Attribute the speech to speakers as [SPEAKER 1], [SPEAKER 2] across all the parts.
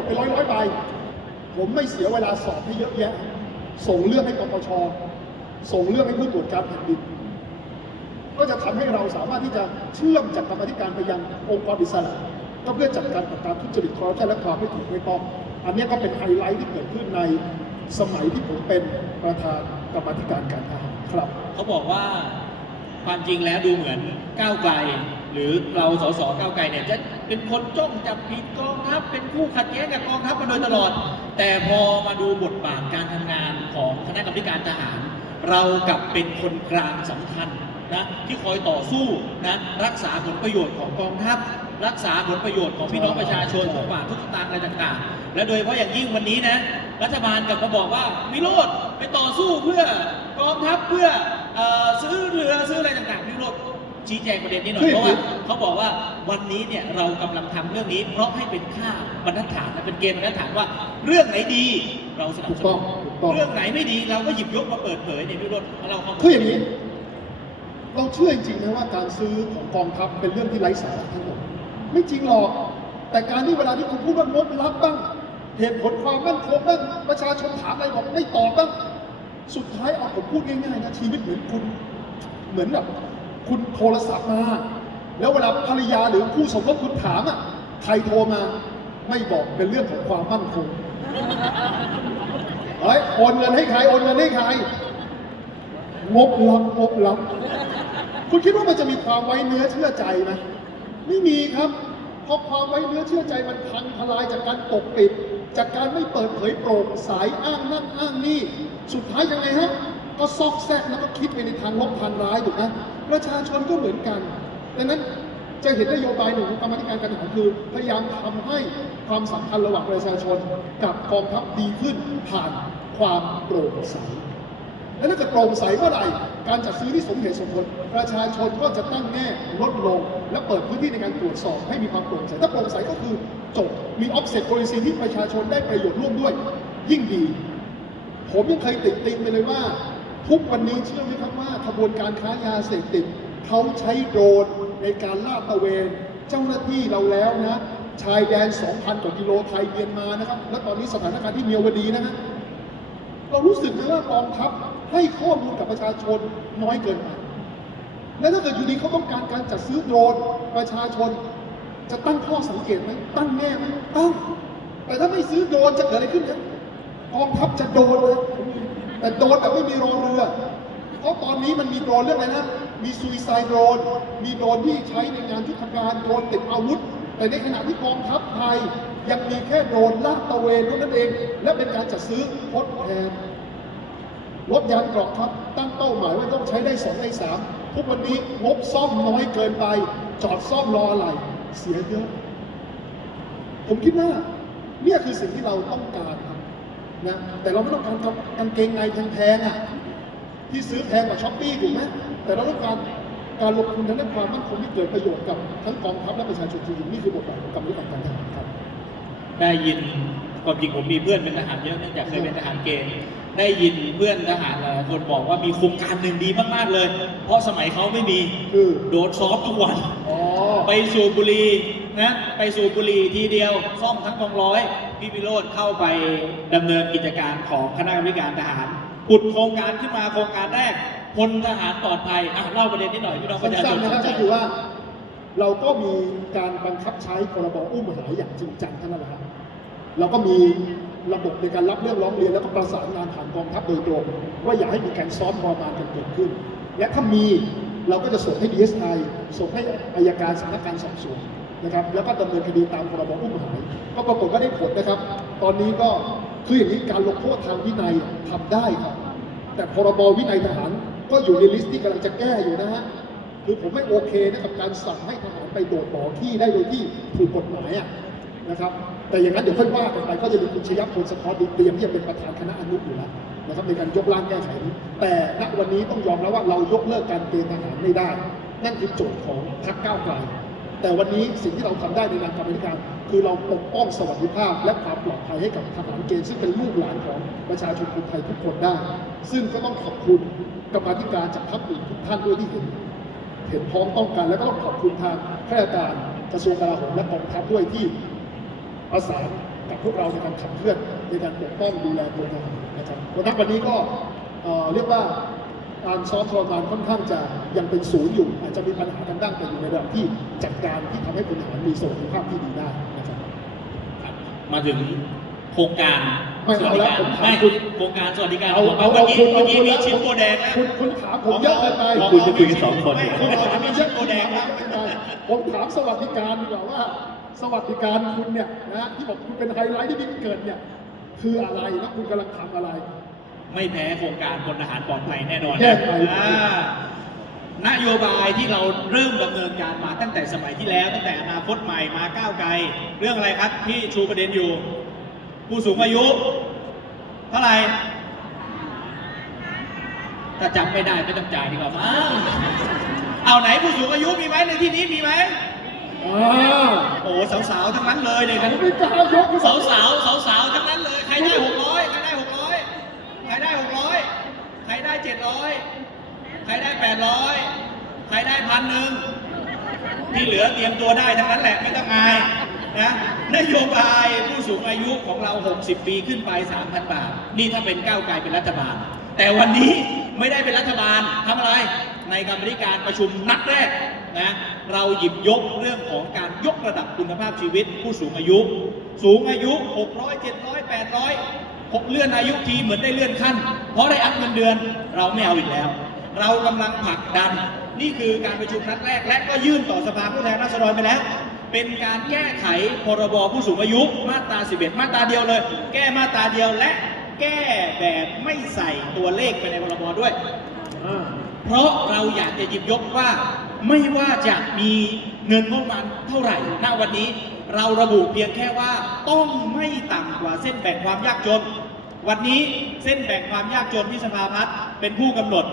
[SPEAKER 1] ดไปร้อยร้อยใบ ผมไม่เสียเวลาสอบให้เยอะแยะ ส่งเรื่องให้กปช ส่งเรื่องให้ผู้ตรวจการแผ่นดิน ก็จะทำให้เราสามารถที่จะเชื่อมจากกรรมธิการไปยังองค์กรอิสระก็เพื่อจัดการกับการทุจริตคอร์รัปชันและความไม่ถูกไม่ต้อง อันนี้ก็เป็นไฮไลท์ที่เกิดขึ้นในสมัยที่ผมเป็นประธานกรรมธิการการทหารครับ
[SPEAKER 2] เขาบอกว่าความจริงแล้วดูเหมือนก้าวไกล หรือเราสสก้าวไกลเนี่ยจะ เป็นคนจ้องจับผิดกองทัพเป็นผู้ขัดแย้งกับกองทัพมาโดยตลอด แต่พอมาดูบทบาทการทำงานของคณะกรรมการทหาร เรากลับเป็นคนกลางสำคัญนะที่คอยต่อสู้นะรักษาผลประโยชน์ของกองทัพ รักษาผลประโยชน์ของพี่น้องประชาชนของบาททุกตางอะไรต่างๆ และโดยเฉพาะอย่างยิ่งวันนี้นะรัฐบาลกลับมาบอกว่าวิโรธไปต่อสู้เพื่อกองทัพเพื่อออซื้อเรือซื้ออะไรต่างๆวิโรธ ชี้แจงประเด็นนี้หน่อย
[SPEAKER 1] คือ
[SPEAKER 2] เพราะว่าเขาบอกว่าวันนี้เนี่ยเรากำลังทำเรื่องนี้ เพราะให้เป็นค่าบรรทัดฐานและเป็นเกณฑ์บรรทัดฐานว่า เรื่องไหนดีเราสนับ
[SPEAKER 1] ถูก
[SPEAKER 2] ส
[SPEAKER 1] ต้
[SPEAKER 2] นุ
[SPEAKER 1] อง
[SPEAKER 2] น
[SPEAKER 1] ถูกต้อง
[SPEAKER 2] เรื่องไหนไม่ดีเราก็หยิบยกมาเปิดเผยเนี่ยวิโรธเราเข้ามา
[SPEAKER 1] คืออย่างนี้ เราเชื่อจริงๆนะว่าการซื้อของกองทัพเป็นเรื่องที่ไร้สาระทั้งหมดไม่จริงหรอกแต่การที่เวลาที่คุณพูดว่างบรับบ้างเหตุผลความมั่นคงบ้างประชาชนถามอะไรบอกไม่ตอบบ้างสุดท้ายเอาผมพูดง่ายๆนะชีวิตเหมือนคุณ เหมือนแบบ คุณโทรศัพท์มา แล้วเวลาภรรยาหรือคู่สมรสคุณถามอะใครโทรมาไม่บอกเป็นเรื่องของความมั่นคงเฮ้ยโอนเงินให้ใครโอนเงินให้ใครงบลับงบลับ คุณคิดว่ามันจะมีความไว้เนื้อเชื่อใจไหมไม่มีครับ เพราะความไว้เนื้อเชื่อใจมันพังทลายจากการปกปิด จากการไม่เปิดเผยโปร่งสายอ้างนั่นอ้างนี่ สุดท้ายยังไงฮะ ก็ซอกแซกแล้วก็คิดไปในทางลบทางร้ายถูกไหม ประชาชนก็เหมือนกัน ดังนั้นจะเห็นนโยบายหนึ่งของกรรมธิการการทหารคือ พยายามทำให้ความสัมพันธ์ระหว่างประชาชนกับกองทัพดีขึ้นผ่านความโปร่งใส และถ้าเกิดโปร่งใสเมื่อไหร่การจัดซื้อที่สมเหตุสมผลประชาชนก็จะตั้งแง่ลดลง และเปิดพื้นที่ในการตรวจสอบให้มีความโปร่งใส ถ้าโปร่งใสก็คือจบมี offset policy ที่ประชาชนได้ประโยชน์ร่วมด้วยยิ่งดี ผมยังเคยติดติงไปเลยว่า ทุกวันนี้เชื่อไหมครับว่าขบวนการค้ายาเสพติดเขาใช้โดรนในการลาดตระเวน เจ้าหน้าที่เราแล้วนะชายแดน 2,000 กว่ากิโลไทยเมียนมานะครับ และตอนนี้สถานการณ์ที่เมียวดีนะฮะเรารู้สึกเลยว่ากองทัพให้ข้อมูลกับประชาชนน้อยเกินไป และถ้าเกิดอยู่ดีเขาต้องการการจัดซื้อโดรนประชาชน จะตั้งข้อสังเกตไหมตั้งแน่ไหมตั้งแต่ถ้าไม่ซื้อโดรนจะเกิดอะไรขึ้นเนี่ยกองทัพจะโดนเลย แต่โดนแบบไม่มีรอเรือเพราะตอนนี้มันมีโดรนเรื่องอะไรนะ มีซูซายโดรน มีโดรนที่ใช้ในงานยุทธการโดรนติดอาวุธ แต่ในขณะที่กองทัพไทย ยังมีแค่โดรนลาดตระเวนเท่านั้นเอง และเป็นการจัดซื้อทดแทนรถยานเกราะครับ ตั้งเป้าหมายว่าต้องใช้ได้สองในสามทุกวันนี้งบซ่อมน้อยเกินไป จอดซ่อมรออะไรเสียเยอะ ผมคิดว่าเนี่ยคือสิ่งที่เราต้องการ นะแต่เราไม่ต้องการกางเกงในแพงๆอะที่ซื้อแพงกว่าช้อปปี้ถูกไหมแต่เราต้องการการลงทุนทางด้านความมั่นคงที่เกิดประโยชน์กับทั้งกองทัพและประชาชนจริงๆนี่คือบทบาทของกรรมธิการการทหารครับ
[SPEAKER 2] ได้ยินความจริงผมมีเพื่อนเป็นทหารเยอะเนื่องจากเคยเป็นทหารเกณฑ์ได้ยินเพื่อนทหารหลายคนบอกว่ามีโครงการหนึ่งดีมากๆเลย เพราะสมัยเขาไม่มี
[SPEAKER 1] คือ
[SPEAKER 2] โดนซ้อมทุกวัน
[SPEAKER 1] อ๋อ
[SPEAKER 2] ไปสูบบุหรีนะไปสูบบุหรีทีเดียวซ่อมทั้งกองร้อย พี่วิโรธเข้าไปดำเนินกิจการของคณะกรรมการทหารปุดโครงการขึ้นมาโครงการแรกพลทหารปลอดภัยอะเล่าประเด็นนี้หน่อยพี่น้องประชาชน
[SPEAKER 1] นะครับก็คือว่า เราก็มีการบังคับใช้พรบอุ้มหายอย่างจริงจังเท่านั้นแหละครับเราก็มีระบบในการรับเรื่องร้องเรียนแล้วก็ประสานงานผ่านกองทัพโดยตรงว่าอย่าให้มีการซ้อมทรมานกันเกิดขึ้น และถ้ามีเราก็จะส่งให้ DSI ส่งให้อายการสำนักงานสอบสวน นะครับแล้วก็ดำเนินคดีตามพรบอุ้มหายก็ปรากฏว่าได้ผลนะครับ ตอนนี้ก็คืออย่างนี้การลงโทษทางวินัยทำได้ครับ แต่พรบวินัยทหารก็อยู่ในลิสต์ที่กำลังจะแก้อยู่นะฮะคือผมไม่โอเคนะกับการสั่งให้ทหารไปโดดบ่อที่ได้โดยที่ถูกกฎหมายนะครับ แต่อย่างนั้นเดี๋ยวค่อยว่ากันไปก็จะมีคุณชยัพพลสะท้อนดีเตรียมที่จะเป็นประธานคณะอนุอยู่แล้วนะครับในการยกร่างแก้ไขนี้ แต่ณวันนี้ต้องยอมแล้วว่าเรายกเลิกการเกณฑ์ทหารไม่ได้ นั่นคือโจทย์ของพรรคก้าวไกล แต่วันนี้สิ่งที่เราทำได้ในนามกรรมธิการคือเราปกป้องสวัสดิภาพ และความปลอดภัยให้กับทหารเกณฑ์ซึ่งเป็นลูกหลานของประชาชนคนไทยทุกคนได้ ซึ่งก็ต้องขอบคุณกรรมธิการจากพรรคอื่นทุกท่านด้วยที่เห็น เห็นพ้องต้องกันแล้วก็ต้องขอบคุณทางข้าราชการกระทรวงกลาโหมและกองทัพด้วยที่ประสานกับพวกเราในการขับเคลื่อนในการปกป้องดูแลตัวเรานะครับวันนั้นวันนี้ก็เอ่อเรียกว่าการซ้อมทรมานค่อนข้างจะ ยังเป็นศูนย์อยู่ อาจจะมีปัญหาทางด้านแต่อยู่ในระดับที่จัดการที่ทำให้พลทหารมีสวัสดิภาพที่ดีได้นะครับ
[SPEAKER 2] ครับมาถึงโครงการ
[SPEAKER 1] ไม่
[SPEAKER 2] สวั
[SPEAKER 1] เอา
[SPEAKER 2] สดิ
[SPEAKER 1] แล้ว
[SPEAKER 2] การ
[SPEAKER 1] ผมถาม
[SPEAKER 2] ไม่
[SPEAKER 1] คุณ
[SPEAKER 2] โครงการสวัสดิการ
[SPEAKER 1] เอา
[SPEAKER 2] ของ
[SPEAKER 1] เอา
[SPEAKER 2] เมื่อ
[SPEAKER 1] เอา
[SPEAKER 2] กี้
[SPEAKER 1] คุณ
[SPEAKER 2] เมื่
[SPEAKER 1] เอา
[SPEAKER 2] อกี้
[SPEAKER 1] คุณ
[SPEAKER 2] มี
[SPEAKER 1] แล้ว
[SPEAKER 2] ชิ้นโบแดงแล้ว
[SPEAKER 1] คุณคุณถามผมเยอะเกินไป
[SPEAKER 2] ของ
[SPEAKER 3] คุณจะคุยกันสองคน
[SPEAKER 2] ไม่
[SPEAKER 1] ผม
[SPEAKER 2] ของ
[SPEAKER 1] ถาม
[SPEAKER 2] เรามี
[SPEAKER 1] เย
[SPEAKER 2] ชิ้
[SPEAKER 1] อะ
[SPEAKER 2] นโบแดงแล้ว
[SPEAKER 1] ผมถามสวัสดิการดีกว่าว่า สวัสดิการคุณเนี่ยนะที่บอกคุณเป็นไฮไลท์ที่บิ๊กเกิดเนี่ยคืออะไรแล้วคุณกำลังทำอะไร
[SPEAKER 2] ไม่แพ้โครงการพลทหารปลอดภัยแน่นอน
[SPEAKER 1] แน่
[SPEAKER 2] นะ
[SPEAKER 1] ไป
[SPEAKER 2] อ่า นโยบายที่เราเริ่มดำเนินการมาตั้งแต่สมัยที่แล้ว ตั้งแต่อนาคตใหม่มาก้าวไกล เรื่องอะไรครับที่ชูประเด็นอยู่ ผู้สูงอายุ เท่าไหร่ถ้าจำไม่ได้ไม่ต้องจ่ายดีกว่ามั้งเอาไหนผู้สูงอายุมีไหมในที่นี้มีไหม
[SPEAKER 1] อ่า
[SPEAKER 2] โอ้สาวๆทั้งนั้นเลยเนี่ย
[SPEAKER 1] ผมไม่กล้ายก
[SPEAKER 2] สาวสาวสาวสาวๆทั้งนั้นเลย ใครได้หกร้อยใครได้หกร้อยใครได้หกร้อยใครได้เจ็ดร้อย ใครได้แปดร้อยใครได้พันหนึ่งที่เหลือเตรียมตัวได้ทั้งนั้นแหละไม่ต้องอายนะนโยบายผู้สูงอายุของเรา 60 ปีขึ้นไป 3,000 บาท นี่ถ้าเป็นก้าวไกลเป็นรัฐบาล แต่วันนี้ไม่ได้เป็นรัฐบาลทำอะไร ในกรรมธิการประชุมนัดแรกนะเราหยิบยกเรื่องของการยกระดับคุณภาพชีวิตผู้สูงอายุ สูงอายุ 600 700 800หกเลื่อนอายุทีเหมือนได้เลื่อนขั้น เพราะได้อัพเงินเดือนเราไม่เอาอีกแล้ว เรากำลังผลักดัน นี่คือการประชุมนัดแรก และก็ยื่นต่อสภาผู้แทนราษฎรไปแล้ว เป็นการแก้ไขพรบผู้สูงอายุมาตรา 11 มาตราเดียวเลย แก้มาตราเดียวและแก้แบบไม่ใส่ตัวเลขไปในพรบด้วย เพราะเราอยากจะหยิบยกว่าไม่ว่าจะมีเงินงบประมาณเท่าไหร่ณวันนี้เราระบุเพียงแค่ว่าต้องไม่ต่ำกว่าเส้นแบ่งความยากจน วันนี้เส้นแบ่งความยากจนที่สภาพัฒน์ เป็นผู้กำหนด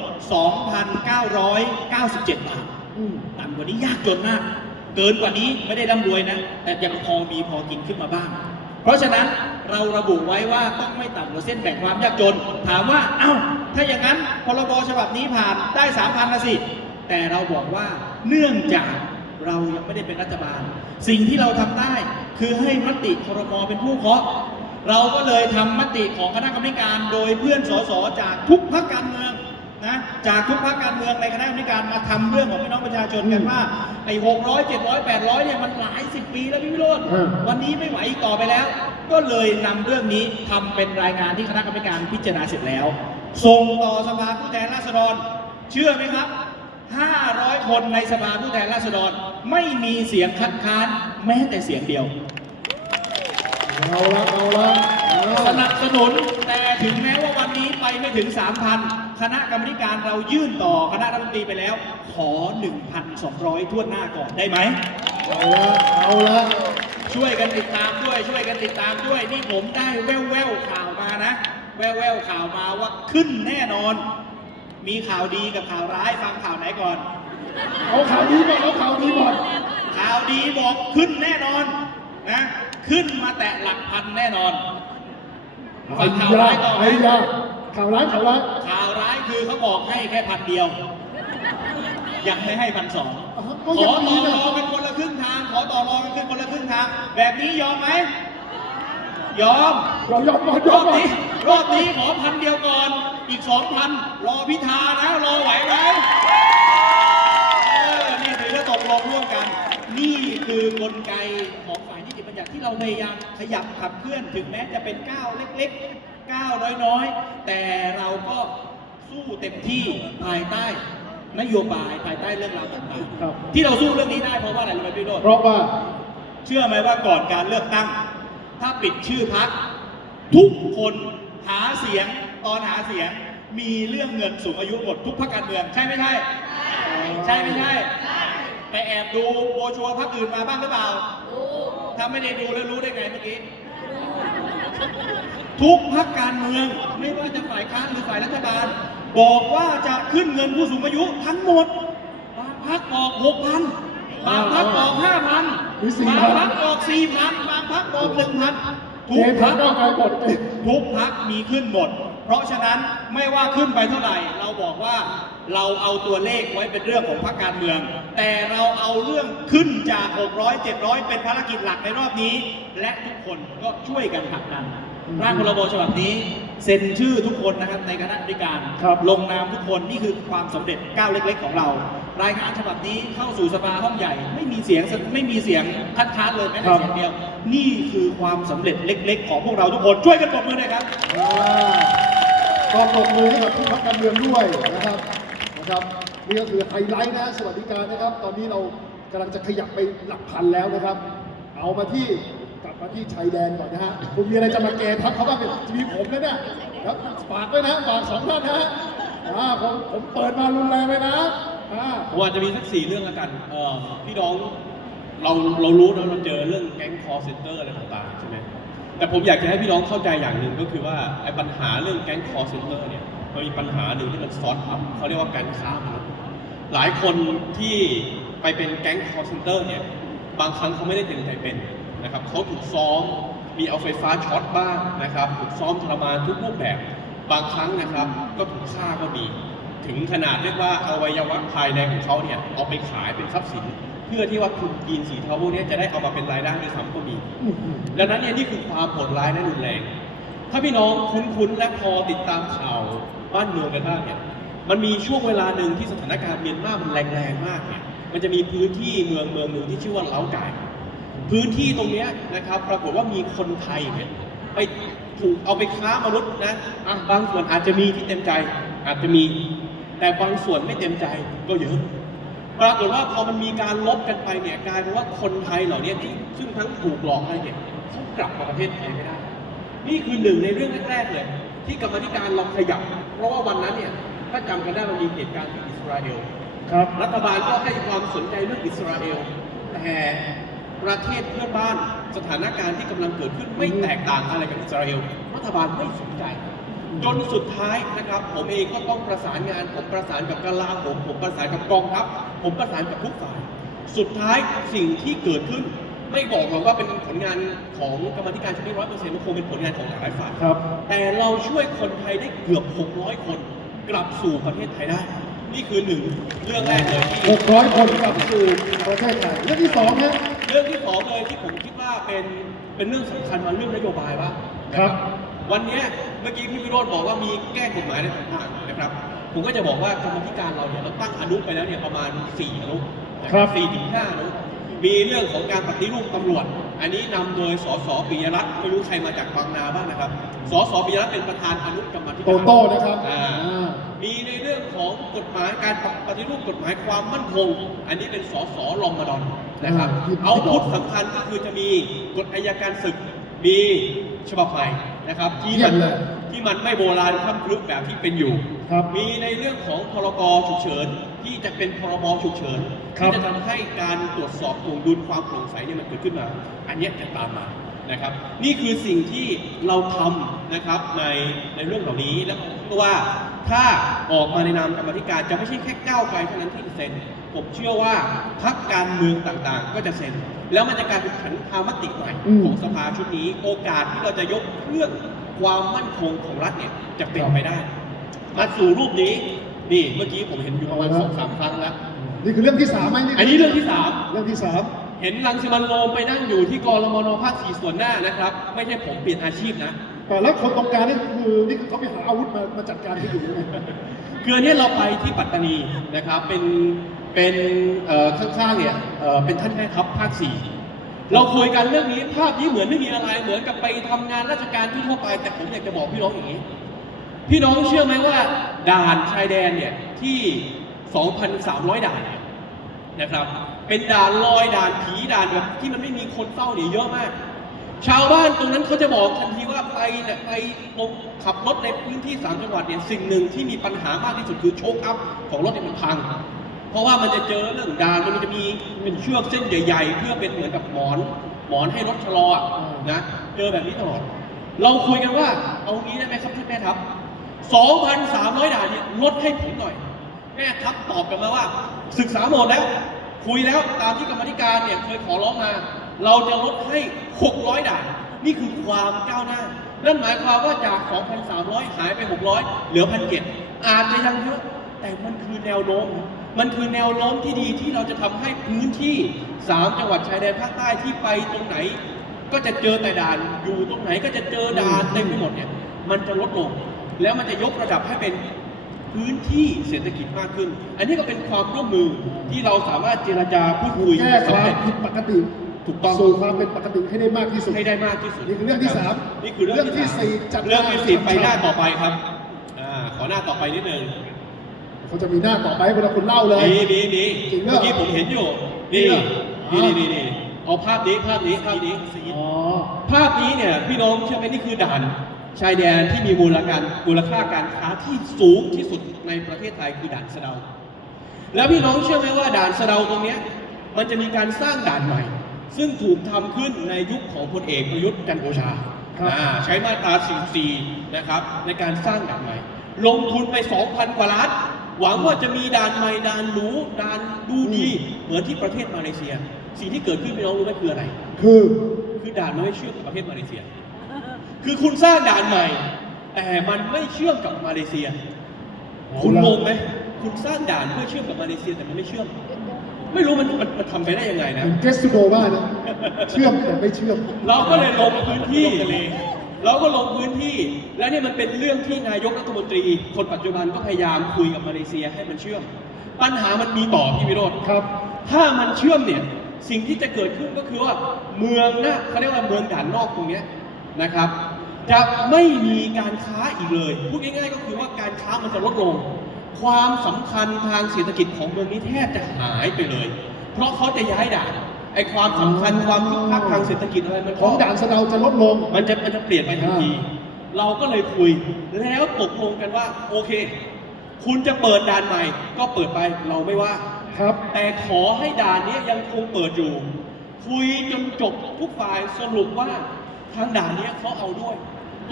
[SPEAKER 2] 2,997 บาท
[SPEAKER 1] อืม
[SPEAKER 2] ต่ำกว่านี้ยากจนมาก เกินกว่านี้ไม่ได้ร่ำรวยนะ แต่ยังพอมีพอกินขึ้นมาบ้าง เพราะฉะนั้นเราระบุไว้ว่าต้องไม่ต่ำกว่าเส้นแบ่งความยากจน ถามว่า เอ้า ถ้าอย่างนั้นพรบฉบับนี้ผ่านได้สามพันละสิ แต่เราบอกว่าเนื่องจากเรายังไม่ได้เป็นรัฐบาล สิ่งที่เราทำได้คือให้มติครมเป็นผู้เคาะ เราก็เลยทำมติของคณะกรรมการโดยเพื่อนสสจากทุกพรรคการเมืองนะจากทุกพรรคการเมืองในคณะกรรมการมาทำเรื่องของพี่น้องประชาชนกันว่าไอ้หกร้อยเจ็ดร้อยแปดร้อยเนี่ยมันหลายสิบปีแล้วพี่วิโรจน์
[SPEAKER 1] อืม
[SPEAKER 2] วันนี้ไม่ไหวอีกต่อไปแล้ว ก็เลยนำเรื่องนี้ทำเป็นรายงานที่คณะกรรมการพิจารณาเสร็จแล้ว ส่งต่อสภาผู้แทนราษฎร เชื่อไหมครับ 500 คนในสภาผู้แทนราษฎร ไม่มีเสียงคัดค้านแม้แต่เสียงเดียว
[SPEAKER 1] เอาละเอาละเอา
[SPEAKER 2] ส
[SPEAKER 1] ละ
[SPEAKER 2] นับสนุนแต่ถึงแม้ว่าวันนี้ไปไม่ถึง 3,000 คณะกรรมการเรายื่นต่อคณะรัฐมนตรีไปแล้ว ขอ 1,200ทั่วหน้าก่อนได้ไหม
[SPEAKER 1] เอาละเอาละ
[SPEAKER 2] ช่วยกันติดตามด้วยช่วยกันติดตามด้วยนี่ผมได้แว่วแววๆข่าวมานะ แว่วแววๆข่าวมาว่าขึ้นแน่นอน มีข่าวดีกับข่าวร้ายฟังข่าวไหนก่อน
[SPEAKER 1] เอาข่าวดีก่อนเอาข่าวดีก่อน
[SPEAKER 2] ข่าวดีบอกขึ้นแน่นอน นะขึ้นมาแตะหลักพันแน่นอนฟังข่าวร้ายก่อนไหม
[SPEAKER 1] ไอ้ยาข่าวร้ายข่าวร้าย
[SPEAKER 2] ข่าวร้ายคือเขาบอกให้แค่พันเดียว ยังไม่ให้พันสอง
[SPEAKER 1] อะ
[SPEAKER 2] ข
[SPEAKER 1] ก็
[SPEAKER 2] อ
[SPEAKER 1] ยัง
[SPEAKER 2] ต่
[SPEAKER 1] ดี
[SPEAKER 2] อ
[SPEAKER 1] นะ
[SPEAKER 2] รองกันคนละครึ่งทาง ขอต่อรองกันขึ้นคนละครึ่งทาง แบบนี้ยอมไหมยอม
[SPEAKER 1] เรายอมก่อนย
[SPEAKER 2] ร
[SPEAKER 1] อ
[SPEAKER 2] อ
[SPEAKER 1] ม
[SPEAKER 2] บ
[SPEAKER 1] ก่อน
[SPEAKER 2] นี้รอบนี้ขอพันเดียวก่อน อีกสองพันรอพิธานะรอไหวไหมเออนี่ถือว่าตกลงร่วมกัน นี่ คือกลไกของฝ่ายนิติบัญญัติที่เราพยายามขยับขับเคลื่อนถึงแม้จะเป็นก้าวเล็กๆก้าวน้อยๆ แต่เราก็สู้เต็มที่ภายใต้นโยบายภายใต้เรื่องราวต่าง
[SPEAKER 1] ครับ
[SPEAKER 2] ๆที่เราสู้เรื่องนี้ได้เพราะว่าอะไรรู้ไหมพี่โรจน์
[SPEAKER 1] เพราะว่า
[SPEAKER 2] เชื่อไหมว่าก่อนการเลือกตั้ง ถ้าปิดชื่อพักทุกคนหาเสียงตอนหาเสียงมีเรื่องเงินสูงอายุหมดทุกพักการเมืองใช่ไม่ใช่ ใช่ไม่ใช่ ไปแอบดูโบรชัวร์พักอื่นมาบ้างหรือเปล่า ถ้าไม่ได้ดูแล้วรู้ได้ไงเมื่อกี้ ทุกพักการเมืองไม่ว่าจะฝ่ายค้านหรือฝ่ายรัฐบาล บอกว่าจะขึ้นเงินผู้สูงอายุทั้งหมด บางพักออกหกพันบางพักออกห้าพัน
[SPEAKER 1] มี4,000
[SPEAKER 2] บางพักออกสี่พันบางพักออกหนึ่งพันทุ
[SPEAKER 1] เท
[SPEAKER 2] ก
[SPEAKER 1] พั
[SPEAKER 2] พั
[SPEAKER 1] ก
[SPEAKER 2] ก
[SPEAKER 1] ก้าวไกลหมดเอง
[SPEAKER 2] ทุกพักมีขึ้นหมด เพราะฉะนั้นไม่ว่าขึ้นไปเท่าไหร่ เราบอกว่า เราเอาตัวเลขไว้เป็นเรื่องของพรรคการเมือง แต่เราเอาเรื่องขึ้นจาก 600 700 เป็นภารกิจหลักในรอบนี้ และทุกคนก็ช่วยกันผลักดัน ร่างพรบฉบับนี้เซ็นชื่อทุกคนนะครับในคณะบริการ
[SPEAKER 1] ครับ
[SPEAKER 2] ลงนามทุกคนนี่คือความสำเร็จก้าวเล็ก ๆ ของเรา รายงานฉบับนี้เข้าสู่สภาห้องใหญ่ ไม่มีเสียงไม่มีเสียงคัดค้านเลยแม้แต่เสียงเดียว นี่คือความสำเร็จเล็ก ๆ ของพวกเราทุกคนช่วยกันปรบมือหน่อยครับ
[SPEAKER 1] อ่าก็ปรบมือให้กับทุกพรรคการเมืองด้วยนะครับ นะครับนี่ก็คือไฮไลท์นะสวัสดิการนะครับ ตอนนี้เรากำลังจะขยับไปหลักพันแล้วนะครับ เอามาที่กลับมาที่ชายแดนก่อนนะฮะคุณมีอะไรจะมาแกทักเขาบ้างเนี่ยมีผมนะเนี่ยครับฝากด้วยนะฝากสองท่านนะฮะอ่าผมผมเปิดมารุนแรงเลยนะอ่า
[SPEAKER 3] ผมอาจจะมีสักสี่เรื่องละกันเออพี่น้องเราเรารู้นะเราเจอเรื่องแก๊งคอร์เซนเตอร์อะไรต่างๆใช่ไหมแต่ผมอยากจะให้พี่น้องเข้าใจอย่างหนึ่งก็คือว่าไอ้ปัญหาเรื่องแก๊งคอร์เซนเตอร์เนี่ย มันมีปัญหาหนึ่งที่มันซ้อนทับเขาเรียกว่าการค้ามนุษย์หลายคนที่ไปเป็นแก๊งคอร์เซนเตอร์เนี่ย บางครั้งเขาไม่ได้เต็มใจเป็นนะครับเขาถูกซ้อม มีเอาไฟฟ้าช็อตบ้างนะครับ ถูกซ้อมทรมานทุกรูปแบบ บางครั้งนะครับ ก็ถูกฆ่าก็มี ถึงขนาดเรียกว่าอวัยวะภายในของเขาเนี่ย เอาไปขายเป็นทรัพย์สิน เพื่อที่ว่าทุนจีนสีเทาพวกเนี้ยจะได้เอามาเป็นรายได้ด้วยซ้ำก็มี ดังนั้นเนี่ยนี่คือความโหดร้ายและรุนแรง ถ้าพี่น้องคุ้นๆและพอติดตามข่าวบ้านเมืองกันบ้างเนี่ย มันมีช่วงเวลาหนึ่งที่สถานการณ์เมียนมามันแรงๆมากเนี่ย มันจะมีพื้นที่เมืองเมืองหนึ่งที่ชื่อว่าเล้าไก่พื้นที่ตรงนี้นะครับ ปรากฏว่ามีคนไทยเนี่ยไปถูกเอาไปค้ามนุษย์นะอะบางส่วนอาจจะมีที่เต็มใจ อาจจะมี แต่บางส่วนไม่เต็มใจก็เยอะปรากฏว่าพอมันมีการลบกันไปเนี่ยกลายเป็นว่าคนไทยเหล่านี้ที่ซึ่งทั้งถูกหลอกอะไรเนี่ยเขากลับมาประเทศไทยไม่ได้ นี่คือหนึ่งในเรื่องแรกๆเลย ที่กรรมาธิการเราขยับ เพราะว่าวันนั้นเนี่ยถ้าจำกันได้มันมีเหตุการณ์ที่อิสราเอล
[SPEAKER 1] ครับ
[SPEAKER 3] รัฐบาลก็ให้ความสนใจเรื่องอิสราเอลแต่ประเทศเพื่อนบ้านสถานการณ์ที่กำลังเกิดขึ้นไม่แตกต่างอะไรกับอิสราเอลรัฐบาลไม่สนใจจนสุดท้ายนะครับ ผมเองก็ต้องประสานงาน ผมประสานกับกลาโหมผมประสานกับกองทัพผมประสานกับทุกฝ่าย สุดท้ายสิ่งที่เกิดขึ้น ไม่บอกหรอกว่าเป็นผ ลงานของกรรมาธิการชุดนี้ร้อยเปอร์เซ็นต์มันคงเป็นผลงานของหลายฝ่าย
[SPEAKER 1] ครับ
[SPEAKER 3] แต่เราช่วยคนไทยได้เกือบ 600 คนกลับสู่ประเทศไทยได้ นี่คือหนึ่งเรื่องแรกเลยที่
[SPEAKER 1] 600 คนกลับสู่ประเทศไทยเรื่องที่สองนะ
[SPEAKER 3] เรื่องที่สองเลยที่ผมคิดว่าเป็นเป็นเรื่องสำคัญมาเรื่องนโยบายว่า
[SPEAKER 1] ครับ
[SPEAKER 3] วันเนี้ยเมื่อกี้พี่วิโรจน์บอกว่ามีแก้กฎหมายในต่างๆนะครับ ผมก็จะบอกว่ากรรมธิการเราเนี่ยเราตั้งอนุไปแล้วเนี่ยประมาณ4อนุนะครับสี่ถึงห้าอนุมีเรื่องของการปฏิรูปตำรวจ อันนี้นำโดยสสปิยรัตน์ไม่รู้ใครมาจากบางนาบ้างนะครับ สสปิยรัตน์เป็นประธานอนุกรรมธิการ
[SPEAKER 1] โตโต้นะครับ
[SPEAKER 3] อ่า
[SPEAKER 1] อ่า
[SPEAKER 3] มีในเรื่องของกฎหมายการปฏิรูปกฎหมายความมั่นคง อันนี้เป็นสสลอมมาดอนนะครับ
[SPEAKER 1] อ่าที่
[SPEAKER 3] เอาพุทธสำคัญก็คือจะมีกฎอายการศึก มีฉบับใหม่นะครับ ที่
[SPEAKER 1] เยี่
[SPEAKER 3] มั
[SPEAKER 1] ย
[SPEAKER 3] น
[SPEAKER 1] มเลย
[SPEAKER 3] ที่มันไม่โบราณคล่ำคลึแบบที่เป็นอยู่
[SPEAKER 1] ครับ
[SPEAKER 3] มีในเรื่องของพรกฉุกเฉิน ที่จะเป็นพรบฉุกเฉิน
[SPEAKER 1] ครับ
[SPEAKER 3] ที่จะทำให้การตรวจสอบถ่วงดุลความโปร่งใสเนี่ยมันเกิดขึ้นมา อันเนี้ยจะตามมานะครับ นี่คือสิ่งที่เราทำนะครับในในเรื่องเหล่านี้และผมเชื่อว่าถ้าออกมาในนามกรรมาธิการจะไม่ใช่แค่ก้าวไกลเท่านั้นที่จะเซ็นผมเชื่อว่าพรรคการเมืองต่างๆ ก็จะเซ็นแล้วมันจะกลายเป็นขันธามติใหม่
[SPEAKER 1] อืม
[SPEAKER 3] ของสภาชุดนี้ โอกาสที่เราจะยกเครื่องความมั่นคงของรัฐเนี่ยจะเป็นไปได้ มาสู่รูปนี้ นี่เมื่อกี้ผมเห็นอยู่ประมาณสองสามครั้งแล้ว
[SPEAKER 1] นี่คือเรื่องที่สามไหม
[SPEAKER 3] อันนี้เรื่องที่สาม
[SPEAKER 1] เรื่องที่สาม
[SPEAKER 3] เห็นรังสิมันต์โรมไปนั่งอยู่ที่กรมนภาคสี่ส่วนหน้านะครับ ไม่ใช่ผมเปลี่ยนอาชีพนะ
[SPEAKER 1] แต่แล้วคนตรงกลางนี่คือนี่คือเขาไปหาอาวุธมามาจัดการที่อยู่ยังไง
[SPEAKER 3] คืออันเนี้ยเราไปที่ปัตตานีนะครับ เป็นเป็นเอ่อข้างๆเนี่ยเอ่อเป็นท่านแม่ทัพภาคสี่เราคุยกันเรื่องนี้ภาพนี้เหมือนไม่มีอะไรเหมือนกับไปทำงานราชการทั่วๆไป แต่ผมอยากจะบอกพี่น้องอย่างนี้ พี่น้องเชื่อไหมว่าด่านชายแดนเนี่ยที่ 2,300 ด่านเนี่ยนะครับ เป็นด่านลอยด่านผีด่านแบบที่มันไม่มีคนเฝ้าเนี่ยเยอะมาก ชาวบ้านตรงนั้นเขาจะบอกทันทีว่าไปเนี่ยไปลงขับรถในพื้นที่สามจังหวัดเนี่ยสิ่งหนึ่งที่มีปัญหามากที่สุดคือโชคอัพของรถเนี่ยมันพัง เพราะว่ามันจะเจอเรื่องด่านมันจะมีเป็นเชือกเส้นใหญ่ ๆ เพื่อเป็นเหมือนกับหมอนหมอนให้รถชะลออะนะเจอแบบนี้ตลอด เราคุยกันว่าเอางี้ได้ไหมครับท่านแม่ทัพ 2,300 ด่านเนี่ยลดให้ผมหน่อย แม่ทัพตอบกลับมาว่า ศึกษาหมดแล้ว คุยแล้วตามที่กรรมธิการเนี่ยเคยขอร้องมา เราจะลดให้ 600 ด่าน นี่คือความก้าวหน้า นั่นหมายความว่าจาก 2,300 หายไป 600 เหลือ1,700อาจจะยังเยอะ แต่มันคือแนวโน้ม มันคือแนวโน้มที่ดีที่เราจะทำให้พื้นที่สามจังหวัดชายแดนภาคใต้ที่ไปตรงไหน ก็จะเจอแต่ด่าน อยู่ตรงไหนก็จะเจอด่านเต็มไปหมดเนี่ย มันจะลดลง แล้วมันจะยกระดับให้เป็นพื้นที่เศรษฐกิจมากขึ้น อันนี้ก็เป็นความร่วมมือที่เราสามารถเจรจาพูดคุย
[SPEAKER 1] แก้ค
[SPEAKER 3] สำ
[SPEAKER 1] วาม
[SPEAKER 3] เร็จ
[SPEAKER 1] ผิดปกติ
[SPEAKER 3] ถูกต้อง
[SPEAKER 1] สู่ความเป็นปกติให้ได้มากที่สุด
[SPEAKER 3] ให้ได้มากที่สุด
[SPEAKER 1] นี่คือเรื่องที่สาม
[SPEAKER 3] นี่คือเรื่อง
[SPEAKER 1] เรื่องที่สี่จัด
[SPEAKER 3] เรื่องที่สี่
[SPEAKER 1] การ
[SPEAKER 3] ไปหน้าต่อไปครับอ่าขอหน้าต่อไปนิดนึง
[SPEAKER 1] เขาจะมีหน้าต่อไปให้เวลาคุณเล่าเลย
[SPEAKER 3] มีมีมี
[SPEAKER 1] จริงเหรอ
[SPEAKER 3] เมื่อกี้ผมเห็นอยู่นี่
[SPEAKER 1] จริงเหรอ
[SPEAKER 3] นี่นี่นี่เอาภาพนี้ภาพนี้ภาพนี้
[SPEAKER 1] อ๋อ
[SPEAKER 3] ภาพนี้เนี่ยพี่น้องเชื่อไหมนี่คือด่าน ชายแดนที่มีมูลการมูลค่าการค้าที่สูงที่สุดในประเทศไทยคือด่านสะเดา แล้วพี่น้องเชื่อไหมว่าด่านสะเดาตรงเนี้ยมันจะมีการสร้างด่านใหม่ ซึ่งถูกทำขึ้นในยุคของพลเอกประยุทธ์จันทร์โอชา
[SPEAKER 1] ครับ
[SPEAKER 3] อ่าใช้มาตรา 44 นะครับ ในการสร้างด่านใหม่ ลงทุนไป 2,000 กว่าล้าน หวังว่าจะมีด่านใหม่ด่านหรูด่านดูดีเหมือนที่ประเทศมาเลเซีย สิ่งที่เกิดขึ้นพี่น้องรู้ไหมคืออะไร
[SPEAKER 1] คือ
[SPEAKER 3] คือด่านมันไม่เชื่อมกับประเทศมาเลเซีย คือคุณสร้างด่านใหม่ แต่มันไม่เชื่อมกับมาเลเซีย คุณงงไหมคุณสร้างด่านเพื่อเชื่อมกับมาเลเซียแต่มันไม่เชื่อม ไม่รู้มันมันมันทำไปได้ยังไงนะ
[SPEAKER 1] เหมือนเกสตูโดว่านะ เชื่อมแต่ไม่เชื่อม
[SPEAKER 3] เราก็เลยลงพื้นที่ เราก็ลงพื้นที่ และนี่มันเป็นเรื่องที่นายกรัฐมนตรี คนปัจจุบันก็พยายามคุยกับมาเลเซียให้มันเชื่อม ปัญหามันมีต่อพี่วิโรธ
[SPEAKER 1] ครับ
[SPEAKER 3] ถ้ามันเชื่อมเนี่ย สิ่งที่จะเกิดขึ้นก็คือว่าเมืองนะเขาเรียกว่าเมืองด่านนอกตรงเนี้ยนะครับ จะไม่มีการค้าอีกเลย พูดง่ายๆ ก็คือว่าการค้ามันจะลดลง ความสำคัญทางเศรษฐกิจของเมืองนี้แทบจะหายไปเลย เพราะเขาจะย้ายด่านไอ้ความสำคัญความคึกคักทางเศรษฐกิจอะไรมัน
[SPEAKER 1] ข
[SPEAKER 3] ก็
[SPEAKER 1] องด่านสะเดาจะลดลง
[SPEAKER 3] มันจะมันจะเปลี่ยนไปทันที
[SPEAKER 1] อ่
[SPEAKER 3] เราก็เลยคุยแล้วตกลงกันว่า โอเค คุณจะเปิดด่านใหม่ ก็เปิดไปเราไม่ว่า
[SPEAKER 1] ครับ
[SPEAKER 3] แต่ขอให้ด่านนี้ยังคงเปิดอยู่ คุยจนจบทุกฝ่ายสรุปว่าทางด่านนี้เขาเอาด้วย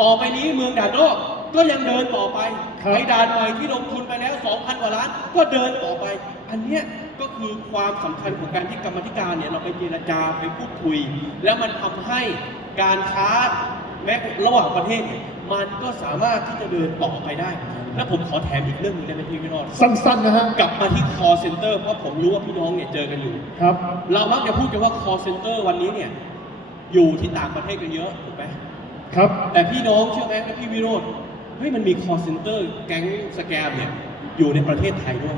[SPEAKER 3] ต่อไปนี้เมืองด่านนอกก็ยังเดินต่อไป
[SPEAKER 1] ครับ
[SPEAKER 3] ไอ้ด่านใหม่ที่ลงทุนไปแล้ว 2,000 กว่าล้าน ก็เดินต่อไป อันเนี้ยก็คือความสำคัญของการที่กรรมาธิการเนี่ยเราไปเจรจาไปพูดคุย แล้วมันทำให้การค้าแม้ระหว่างประเทศเนี่ยมันก็สามารถที่จะเดินต่อไปได้ แล้วผมขอแถมอีกเรื่องหนึงได้ไหมพี่วิโรจน์
[SPEAKER 1] สั้นๆนะฮะ
[SPEAKER 3] กลับมาที่ call center เพราะผมรู้ว่าพี่น้องเนี่ยเจอกันอยู่
[SPEAKER 1] ครับ
[SPEAKER 3] เรามักจะพูดกันว่า call center วันนี้เนี่ยอยู่ที่ต่างประเทศกันเยอะถูกไหม
[SPEAKER 1] ครับ
[SPEAKER 3] แต่พี่น้องเชื่อไหมครับพี่วิโรธเฮ้ยมันมี call center แก๊งสแกมเนี่ยอยู่ในประเทศไทยด้วย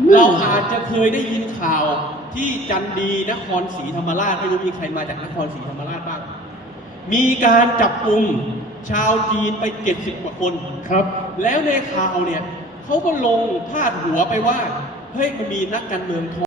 [SPEAKER 1] อืม
[SPEAKER 3] เราอาจจะเคยได้ยินข่าวที่จันดีนครศรีธรรมราชไม่รู้มีใครมาจากนครศรีธรรมราชบ้าง มีการจับกลุ่มชาวจีนไป 70 กว่าคน
[SPEAKER 1] ครับ
[SPEAKER 3] แล้วในข่าวเนี่ยเขาก็ลงพาดหัวไปว่า เฮ้ยมันมีนักการเมืองท้อง